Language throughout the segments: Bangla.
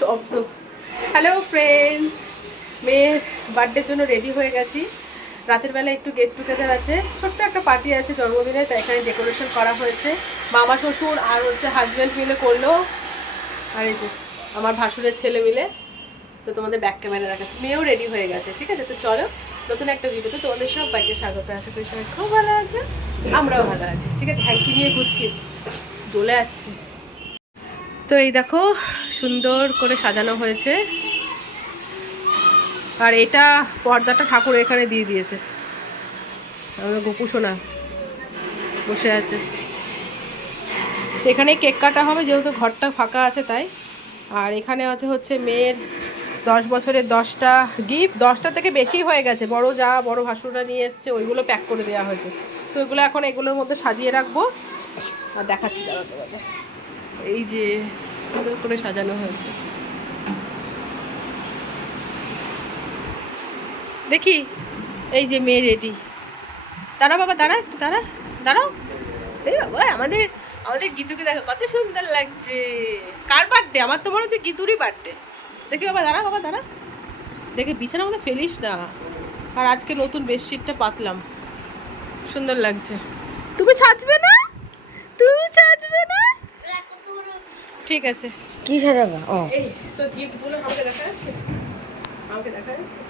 শব্দ। হ্যালো ফ্রেন্ডস মেয়ের বার্থডের জন্য রেডি হয়ে গেছি। রাতের বেলা একটু গেট টুগেদার আছে। ছোট্ট একটা পার্টি আছে জন্মদিনে, তাই এখানে ডেকোরেশন করা হয়েছে। মামা, শ্বশুর আর হচ্ছে হাজব্যান্ড মিলে করল। আর এই যে, আমার ভাসুরের ছেলে মিলে। তো তোমাদের ব্যাক ক্যামেরা রাখাচ্ছে মেয়েও রেডি হয়ে গেছে, ঠিক আছে? তো চলো, নতুন একটা ভিডিওতে তোমাদের সব বাইকে স্বাগত। আশা করি সবাই খুব ভালো আছে। আমরাও ভালো আছি, ঠিক আছে? হ্যাঙ্কি নিয়ে ঘুরছি। দোলে যাচ্ছি তো এই দেখো, সুন্দর করে সাজানো হয়েছে। আর এটা পর্দাটা ঠাকুর এখানে দিয়ে দিয়েছে। আমাদের গোপু সোনা বসে আছে। এখানে কেক কাটা হবে, যেহেতু ঘরটা ফাঁকা আছে তাই। আর এখানে আছে হচ্ছে মেয়ের দশ বছরের দশটা গিফট দশটা থেকে বেশি হয়ে গেছে। বড় যা, বড় ভাসুররা নিয়ে এসছে, ওইগুলো প্যাক করে দেওয়া হয়েছে। তো এগুলো এখন এগুলোর মধ্যে সাজিয়ে রাখব। আর দেখাচ্ছি দাঁড়া দাঁড়া এই যে সুন্দর করে সাজানো হয়েছে। দেখি, এই যে মেয়ে রেডি। দাঁড়া বাবা দাঁড়া একটু দাঁড়া দাঁড়াও। এই বাবা, আমাদের আমাদের গীতুকে দেখো, কত সুন্দর লাগছে। কার বার্থডে আমার তো মনে হচ্ছে গীতুরই বার্থডে দেখি বাবা দাঁড়া বাবা দাঁড়া দেখে বিছানার মধ্যে ফেলিস না। আর আজকে নতুন বেডশিটটা পাতলাম। সুন্দর লাগছে। তুমি সাজবে না? তুমি সাজবে না? ঠিক আছে। কি সাজাবো? ও। এই তো গিফটগুলো আমাকে দেখা যাচ্ছে? আমাকে দেখা যাচ্ছে?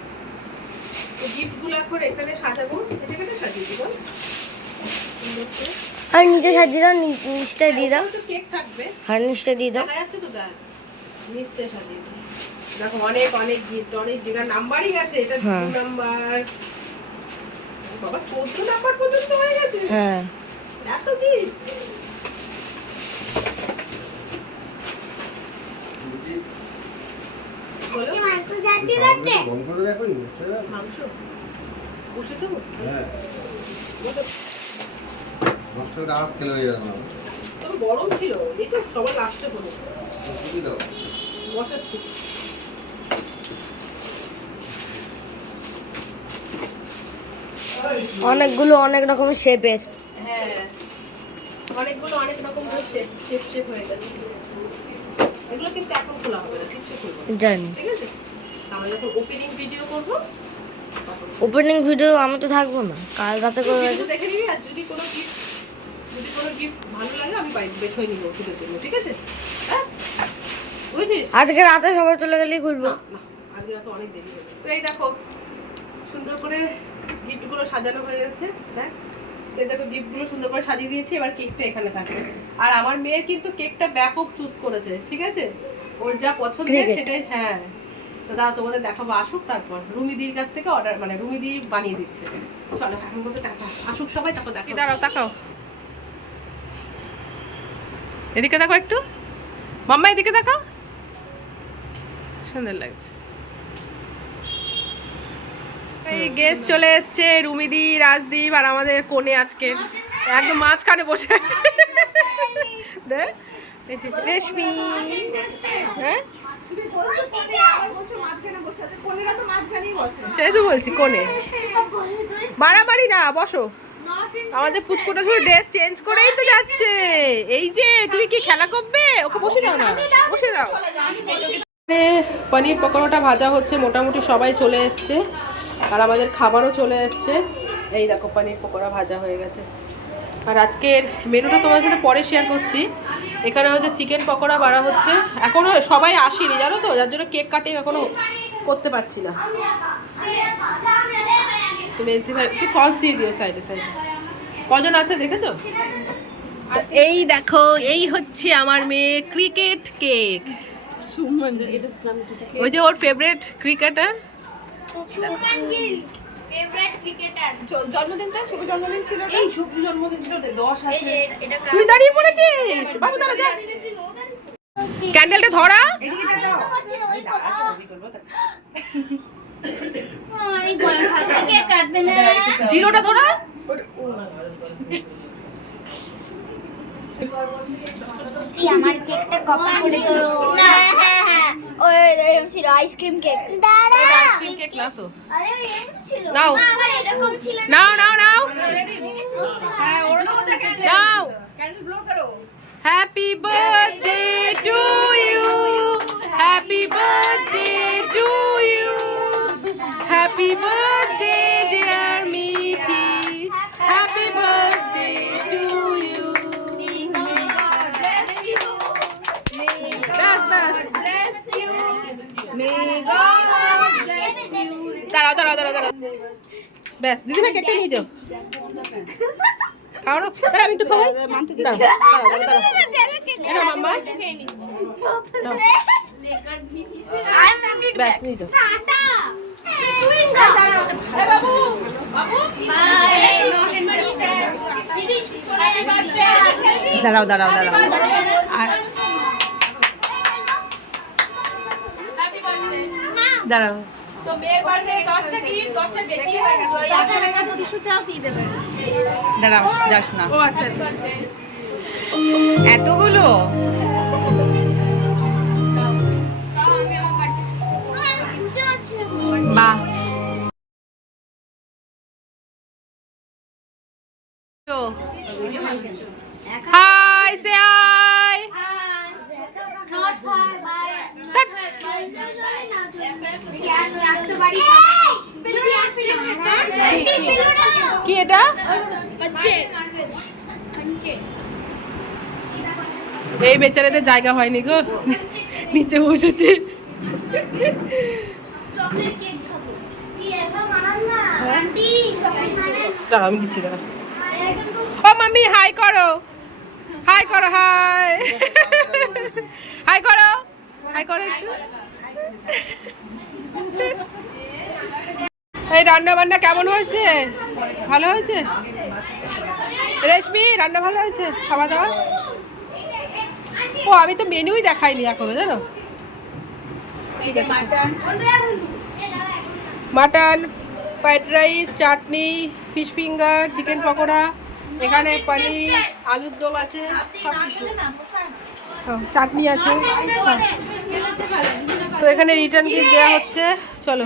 তো গিফটগুলো এখন এখানে সাজাবো। এটা সাজিয়ে দিব? আর নিচে সাজিয়ে দাও নি- নিচটা দিয়ে দাও। তো কেক থাকবে। আর নিচটা দিয়ে দাও। দেখা যাচ্ছে তো দেখ নিচটা সাজিয়ে দিই। দেখো অনেক অনেক গিফট অনেক যেটা নাম্বারই আছে এটা দু হ্যাঁ। নাম্বার। বাবা চোদ্দ নাম্বার পর্যন্ত হয়ে গেছে। হ্যাঁ। এত গিফট বলো মাংস? বসে দেবো। বলো। তবে গরম ছিল এই তো সবার লাস্টে হলো। বসাচ্ছি। অনেকগুলো অনেক রকমের শেপের হ্যাঁ। অনেকগুলো অনেক রকম শেপ শেপ শেপ হয়ে গেছে। এগুলো কিন্তু এখন খোলা হবে না কিচ্ছু খুলবো জানি। ঠিক যখন ওপেনিং ভিডিও করব। ওপেনিং ভিডিও আমি তো থাকব না। কাল রাতে করে দেখে নিবি আর যদি কোনো গিফট যদি কোনো গিফট ভালো লাগে আমি হয়ে নিবো ওষুধের জন্য ঠিক আছে? হ্যাঁ? বুঝেছিস? আজকে রাতে সবাই চলে গেলেই খুলবো। আজকে রাতে অনেক দেরি হবে তো এই দেখো সুন্দর করে গিফটগুলো সাজানো হয়ে গেছে দেখ। এই দেখো গিফটগুলো সুন্দর করে সাজিয়ে দিয়েছি এবার কেকটা এখানে থাকবে আর আমার মেয়ের কিন্তু কেকটা ব্যাপক চুজ করেছে ঠিক আছে? ওর যা পছন্দের সেটাই হ্যাঁ। তো দাদা তোমাদের দেখাবো আসুক তারপর রুমিদির কাছ থেকে অর্ডার মানে রুমিদি বানিয়ে দিচ্ছে। চলো এখন বলতে টাকা আসুক সবাই তারপর দেখো দাঁড়াও তাকাও। এদিকে দেখো একটু। মাম্মা এদিকে দেখাও। সুন্দর লাগছে। এই গেস্ট চলে এসছে রুমিদি রাজদীপ আর আমাদের কোণে আজকে। একদম মাঝখানে বসে আছে। দেখ। রেশমি। হ্যাঁ? কোনে সেটাই তো বলছি, কোণে। বাড়াবাড়ি না, বসো। আমাদের পুচকোটা শুধু ড্রেস চেঞ্জ করেই তো যাচ্ছে। এই যে, তুমি কি খেলা করবে? ওকে বসে দাও না, বসে দাও পনির পকোড়াটা ভাজা হচ্ছে, মোটামুটি সবাই চলে এসছে। আর আমাদের খাবারও চলে এসছে। এই দেখো, পনির পকোড়া ভাজা হয়ে গেছে। আর আজকের মেনুটা তোমার সাথে পরে শেয়ার করছি। এখানে হচ্ছে চিকেন পকোড়া বাড়া হচ্ছে। এখনও সবাই আসেনি জানো তো? যার জন্য কেক কাটিং এখনও করতে পারছি না। তুমি এসি ভাই একটু সস দিয়ে দিও সাইডে সাইডে কজন আছে দেখেছ? আর এই দেখো এই হচ্ছে আমার মেয়ে ক্রিকেট কেক ওই যে ওর ফেভারিট ক্রিকেটার ফেভারিট ক্রিকেটার জন্মদিনটা শুভ জন্মদিন ছিল এই শুভ জন্মদিন ছিল রে, দশ এই আছে যে এটা- এটা কার- তুই দাঁড়িয়ে পড়েছিস বাবু দাঁড়া যা ক্যান্ডেলটা ধরা জিরোটা ধরা তুই আমার কেকটা কপি করেছিস না হ্যাঁ, হ্যাঁ হ্যাঁ ওই এরকম ছিল আইসক্রিম কেক। দাঁড়া আইসক্রিম কেক না তো। আরে এরকম ছিল নাও। আমার এরকম ছিল নাও নাও নাও। হ্যাঁ ওর নাও। নাও। ক্যান্ডেল ব্লো করো। Happy birthday to you happy birthday to you happy birthday ব্যাস দিদিভাই কেকটা নিয়ে যাও। খাওয়ানো? দাঁড়া আমি একটু খাওয়াই। দাঁড়াও, দাঁড়াও, দাঁড়াও, দাঁড়াও। দাঁড়াও যাস না। ও আচ্ছা আচ্ছা। এতগুলো? কি এটা? এই বেচারাদের জায়গা হয়নি গো। নিচে বসেছে। আমি দিচ্ছি দাঁড়া। ও মাম্মি হাই করো। হাই করো হাই। হাই করো। হাই করো একটু। এই রান্না বান্না কেমন হয়েছে? ভালো হয়েছে? রেশমি, রান্না ভালো হয়েছে? খাওয়া দাওয়া ও, আমি তো মেনুই দেখাইনি এখনও, জানো? ঠিক আছে। Mutton, fried rice, chutney, fish finger, chicken pakora, এখানে পনির, আলুর দম আছে, সব কিছু। চাটনি আছে। হ্যাঁ। তো এখানে রিটার্ন গিফট দেওয়া হচ্ছে। চলো।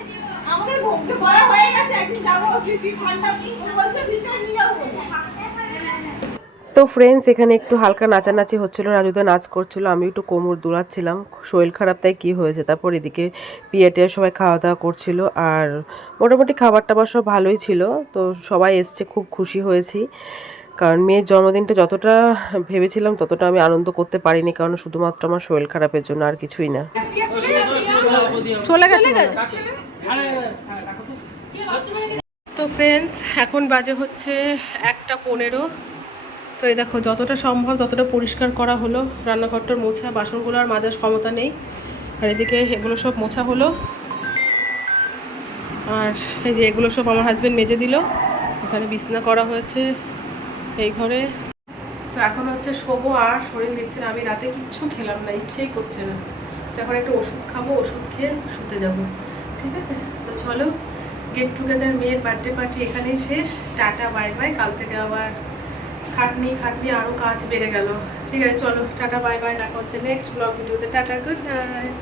আমাদের ভোগকে বলা হয়ে গেছে একদিন যাব সিসি ঠান্ডা ও বলছে শীতকালে নিয়ে যাব। তো ফ্রেন্ডস এখানে একটু হালকা নাচানাচি হচ্ছিল রাজুদা নাচ করছিল আমি একটু কোমর দোলাচ্ছিলাম শরীর খারাপ তাই কী হয়েছে? তারপর এদিকে পিয়াটে সবাই খাওয়া দাওয়া করছিল আর মোটামুটি খাবার টাবার সব ভালোই ছিল। তো সবাই এসছে খুব খুশি হয়েছি। কারণ মেয়ের জন্মদিনটা যতটা ভেবেছিলাম ততটা আমি আনন্দ করতে পারিনি কারণ শুধুমাত্র আমার শরীর খারাপের জন্য আর কিছুই না। চলে গেছে। তো ফ্রেন্ডস এখন বাজে হচ্ছে একটা পনেরো। তো এই দেখো, যতটা সম্ভব ততটা পরিষ্কার করা হলো। রান্নাঘরটার মোছা, বাসনগুলো আর মাজার ক্ষমতা নেই। আর এদিকে এগুলো সব মোছা হলো। আর এই যে এগুলো সব আমার হাজব্যান্ড মেজে দিল। এখানে বিছনা করা হয়েছে এই ঘরে। তো এখন হচ্ছে শোবো আর শরীর দিচ্ছে না। আমি রাতে কিচ্ছু খেলাম না, ইচ্ছেই করছে না। তো এখন একটা ওষুধ খাব, ওষুধ খেয়ে শুতে যাব। ঠিক আছে? তো চলো গেট টুগেদার মেয়ের বার্থডে পার্টি এখানেই শেষ। টাটা বাই বাই কাল থেকে আবার খাটনি খাটনি আরও কাজ বেড়ে গেল। ঠিক আছে, চলো। টাটা বাই বাই দেখা হচ্ছে নেক্সট ব্লগ ভিডিওতে। Tata good night